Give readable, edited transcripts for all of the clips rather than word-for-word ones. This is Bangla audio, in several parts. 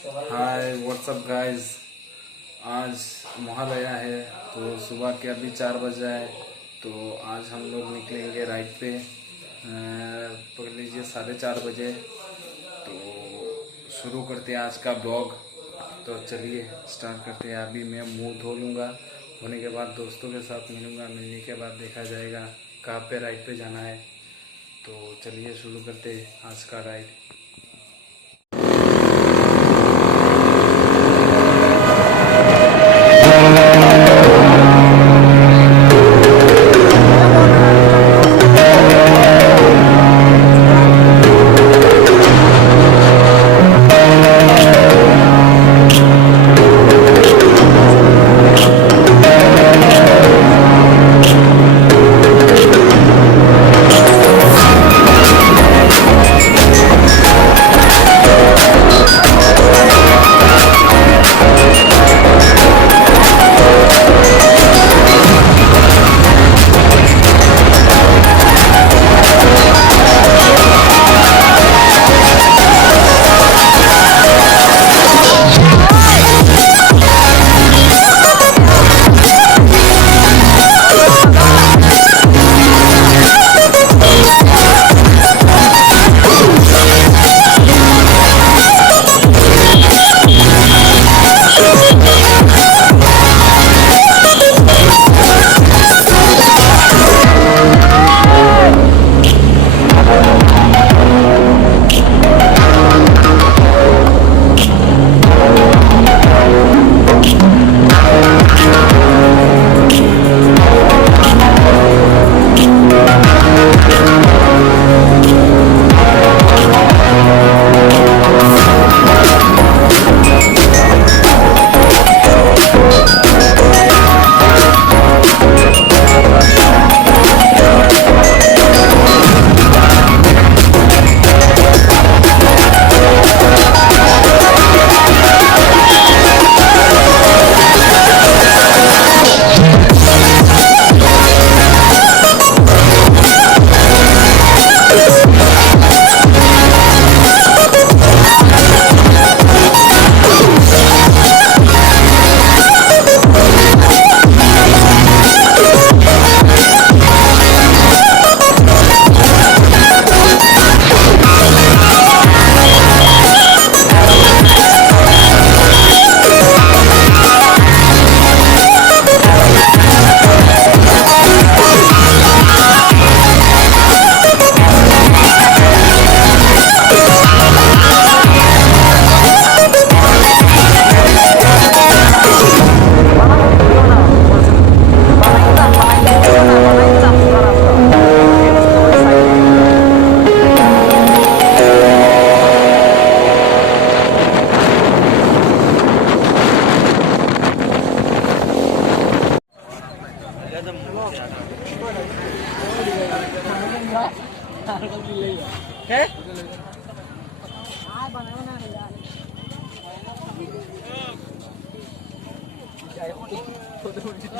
Hi what's up guys. आज महालया है तो सुबह के अभी 4 बजे है। तो आज हम लोग निकलेंगे राइड पे, पकड़ लीजिए 4:30 बजे। तो शुरू करते हैं आज का ब्लॉग। तो चलिए स्टार्ट करते हैं। अभी मैं मुंह धो लूँगा, धोने के बाद दोस्तों के साथ मिलूँगा। मिलने के बाद देखा जाएगा कहाँ पे राइड पे जाना है। तो चलिए शुरू करते हैं आज का राइड।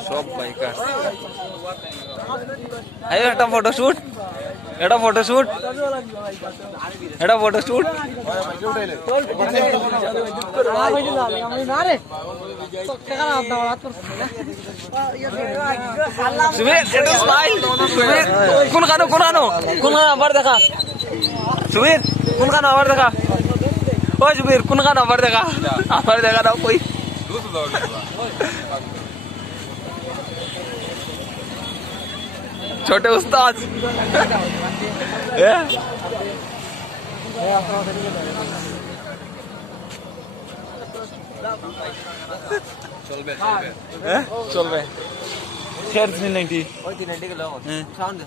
সব বাইকার আরে একটা ফটোশুট এটা ফটোশুট এটা ফটোশুট সুবীর এটা স্মাইল সুবীর কোন গানো আবার দেখা সুবীর কোন গানো আবার দেখা ওই সুবীর কোন গানো আবার দেখা দাও কই छोटे उस्ताद চলবে শেয়ার 390 ওই 390 के लोग साउंड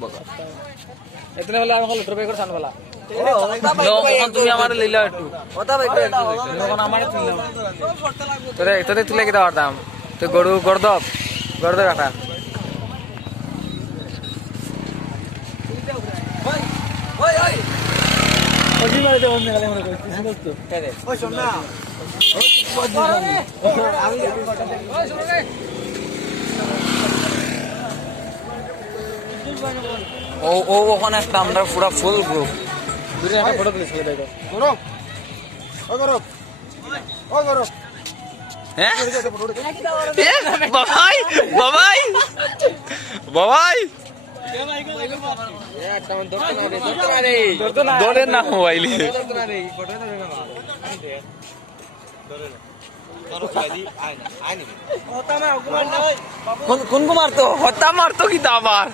देखो इतने वाला हम लटर पे कर साउंड वाला नो তুমি আমারে লইলা একটু ওটা ভাই যখন আমারে তুললাম তোরে তুলে কি দাও দাম তো গড়দব কাটা ওই ওই মারে তো অন্য গেলে মনে করছিস তো ওই শোন না আমি ওই শুনো রে ও ওখানে একটা আমরা পুরো ফুল গ্রুপ দূরে একটা ফটো তুলেছিল দেখো হ্যাঁ বাবাই বাবাই বাবাই ধরে না মোবাইল কোন মারতো হত্যা মারতো কি আবার